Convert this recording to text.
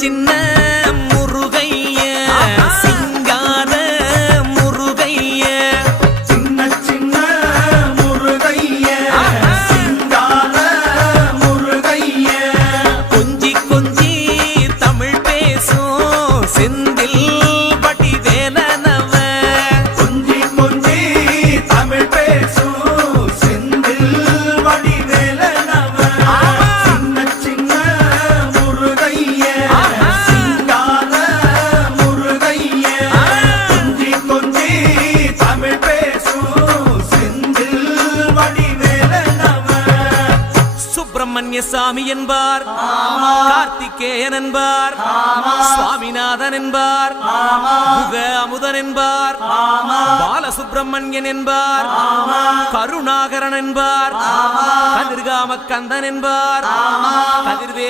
சின்ன முருகைய சிங்கார முருகைய சின்ன சின்ன முருகைய சிங்கார முருகைய கொஞ்சி கொஞ்சி தமிழ் பேசும் செந்தில் வடிவேலனவ கொஞ்சி கொஞ்சி தமிழ் பேசும் செந்தில் வடிவேலனவ சின்ன சின்ன முருகைய சிங்கார முருகைய கொஞ்சி கொஞ்சி தமிழ் பேசும் செந்தில் வடிவேலனவ சுப்பிரமணிய சாமி என்பார், கார்த்திகேயன் என்பார், சுவாமிநாதன் என்பார், முக அமுதன் என்பார், பாலசுப்பிரமணியன் என்பார், கருணாகரன் என்பார், கதிர்காம கந்தன் என்பார், கதிர்வே